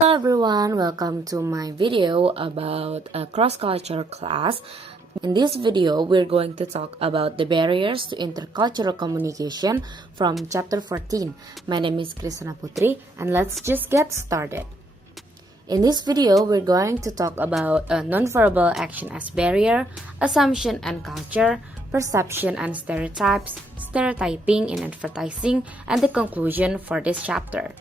Hello everyone, welcome to my video about a cross-cultural class. In this video, we're going to talk about the barriers to intercultural communication from chapter 14. My name is Krishna Putri and let's just get started. In this video, we're going to talk about nonverbal action as barrier, assumption and culture, perception and stereotypes, stereotyping in advertising, and the conclusion for this chapter.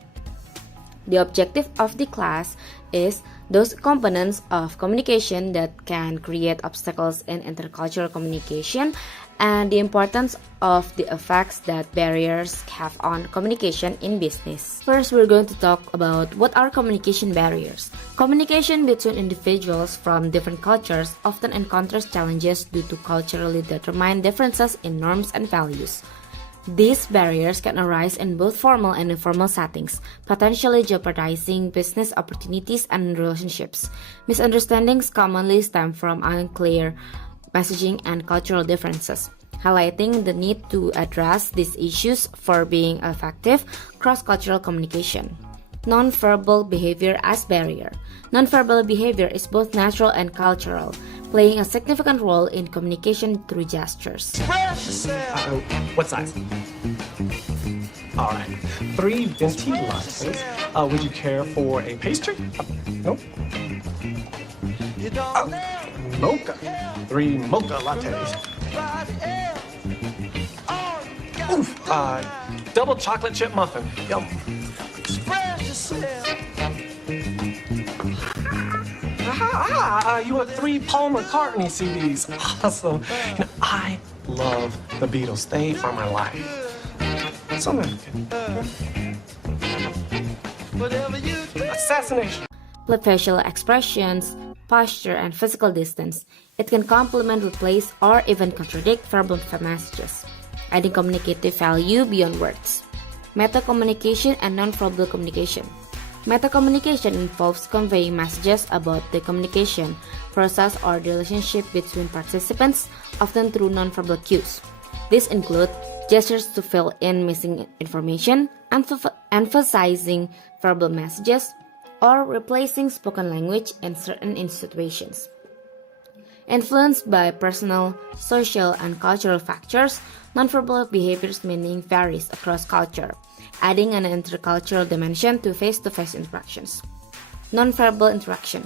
The objective of the class is those components of communication that can create obstacles in intercultural communication and the importance of the effects that barriers have on communication in business. First, we're going to talk about what are communication barriers. Communication between individuals from different cultures often encounters challenges due to culturally determined differences in norms and values. These barriers can arise in both formal and informal settings, potentially jeopardizing business opportunities and relationships. Misunderstandings commonly stem from unclear messaging and cultural differences, highlighting the need to address these issues for being effective cross-cultural communication. Nonverbal behavior as barrier. Nonverbal behavior is both natural and cultural, playing a significant role in communication through gestures. What size? All right. 3 venti lattes. Would you care for a pastry? Nope. Mocha. 3 mocha lattes. Oof. Double chocolate chip muffin. Yum. You have 3 Paul McCartney CDs. Awesome. I love the Beatles. They are my life. So assassination. Facial expressions, posture, and physical distance. It can complement, replace, or even contradict verbal messages, adding communicative value beyond words. Meta-communication and non-verbal communication. Meta-communication involves conveying messages about the communication process or the relationship between participants, often through non-verbal cues. These include gestures to fill in missing information, emphasizing verbal messages, or replacing spoken language in certain situations. Influenced by personal, social, and cultural factors, nonverbal behavior's meaning varies across culture, adding an intercultural dimension to face-to-face interactions. Nonverbal interaction.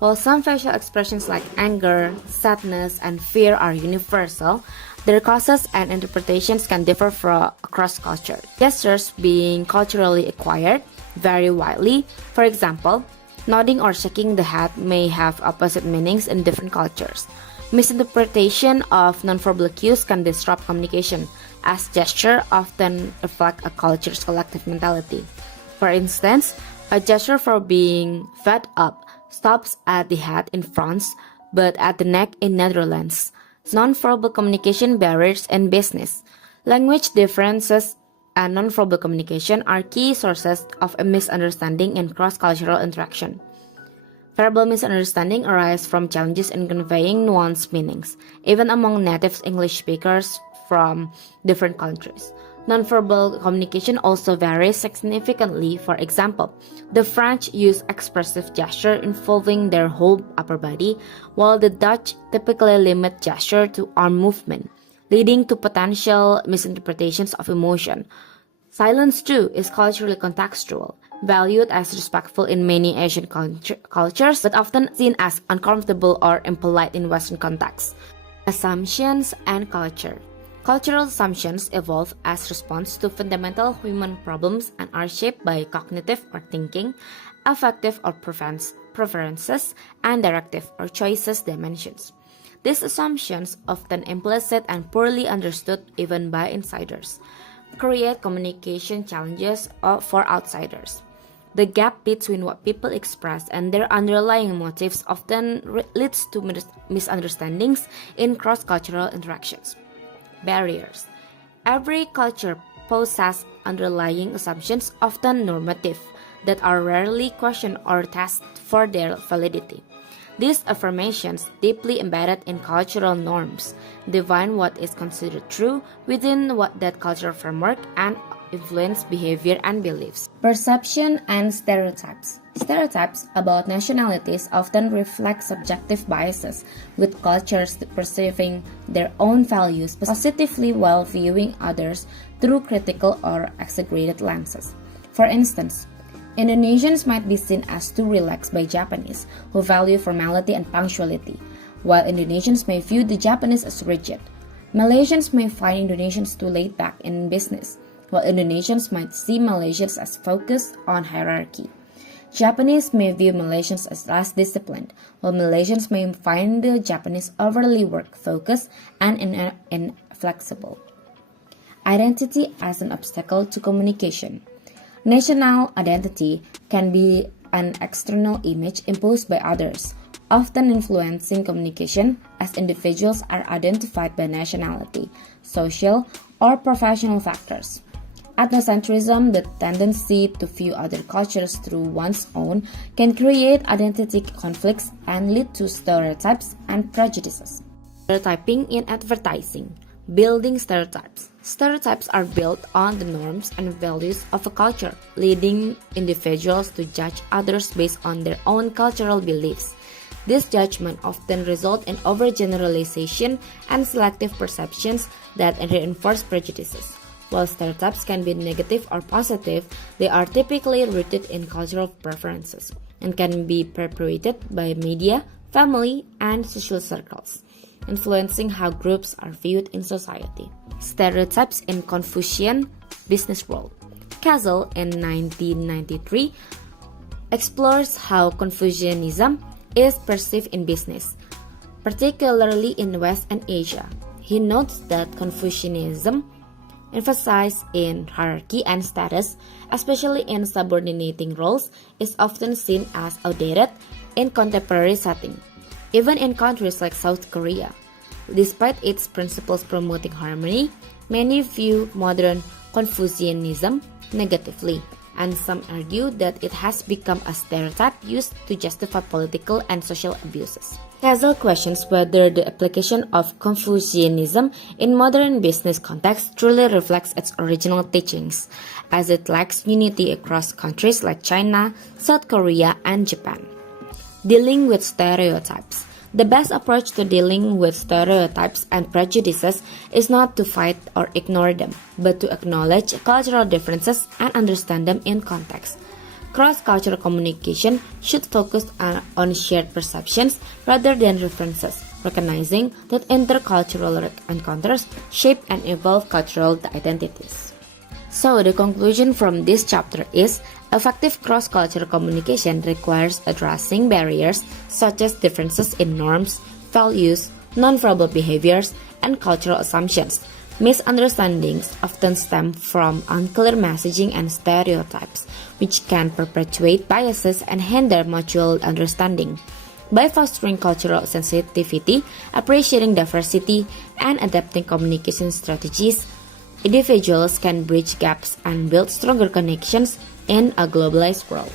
While some facial expressions like anger, sadness, and fear are universal, their causes and interpretations can differ across culture. Gestures, being culturally acquired, vary widely. For example, nodding or shaking the head may have opposite meanings in different cultures. Misinterpretation of nonverbal cues can disrupt communication, as gestures often reflect a culture's collective mentality. For instance, a gesture for being fed up stops at the head in France, but at the neck in Netherlands. Nonverbal communication barriers in business. Language differences and nonverbal communication are key sources of a misunderstanding in cross-cultural interaction. Verbal misunderstanding arise from challenges in conveying nuanced meanings, even among native English speakers from different countries. Nonverbal communication also varies significantly. For example, the French use expressive gesture involving their whole upper body, while the Dutch typically limit gesture to arm movement, leading to potential misinterpretations of emotion. Silence, too, is culturally contextual, valued as respectful in many Asian cultures, but often seen as uncomfortable or impolite in Western contexts. Assumptions and culture. Cultural assumptions evolve as response to fundamental human problems and are shaped by cognitive or thinking, affective or preferences, and directive or choices dimensions. These assumptions, often implicit and poorly understood even by insiders, create communication challenges for outsiders. The gap between what people express and their underlying motives often leads to misunderstandings in cross-cultural interactions. Barriers. Every culture possesses underlying assumptions, often normative, that are rarely questioned or tested for their validity. These affirmations, deeply embedded in cultural norms, define what is considered true within that cultural framework and influence behavior and beliefs. Perception and stereotypes. Stereotypes about nationalities often reflect subjective biases, with cultures perceiving their own values positively while viewing others through critical or exaggerated lenses. For instance, Indonesians might be seen as too relaxed by Japanese, who value formality and punctuality, while Indonesians may view the Japanese as rigid. Malaysians may find Indonesians too laid back in business, while Indonesians might see Malaysians as focused on hierarchy. Japanese may view Malaysians as less disciplined, while Malaysians may find the Japanese overly work-focused and inflexible. Identity as an obstacle to communication. National identity can be an external image imposed by others, often influencing communication as individuals are identified by nationality, social, or professional factors. Ethnocentrism, the tendency to view other cultures through one's own, can create identity conflicts and lead to stereotypes and prejudices. Stereotyping in advertising. Building stereotypes. Stereotypes are built on the norms and values of a culture, leading individuals to judge others based on their own cultural beliefs. This judgment often results in overgeneralization and selective perceptions that reinforce prejudices. While stereotypes can be negative or positive, they are typically rooted in cultural preferences and can be perpetuated by media, family, and social circles, influencing how groups are viewed in society. Stereotypes in Confucian business world. Castle in 1993 explores how Confucianism is perceived in business, particularly in West and Asia. He notes that Confucianism emphasized in hierarchy and status, especially in subordinating roles, is often seen as outdated in contemporary setting, even in countries like South Korea. Despite its principles promoting harmony, many view modern Confucianism negatively, and some argue that it has become a stereotype used to justify political and social abuses. Hazel questions whether the application of Confucianism in modern business context truly reflects its original teachings, as it lacks unity across countries like China, South Korea, and Japan. Dealing with stereotypes. The best approach to dealing with stereotypes and prejudices is not to fight or ignore them, but to acknowledge cultural differences and understand them in context. Cross-cultural communication should focus on shared perceptions rather than references, recognizing that intercultural encounters shape and evolve cultural identities. So the conclusion from this chapter is, effective cross-cultural communication requires addressing barriers such as differences in norms, values, nonverbal behaviors, and cultural assumptions. Misunderstandings often stem from unclear messaging and stereotypes, which can perpetuate biases and hinder mutual understanding. By fostering cultural sensitivity, appreciating diversity, and adapting communication strategies, individuals can bridge gaps and build stronger connections in a globalized world.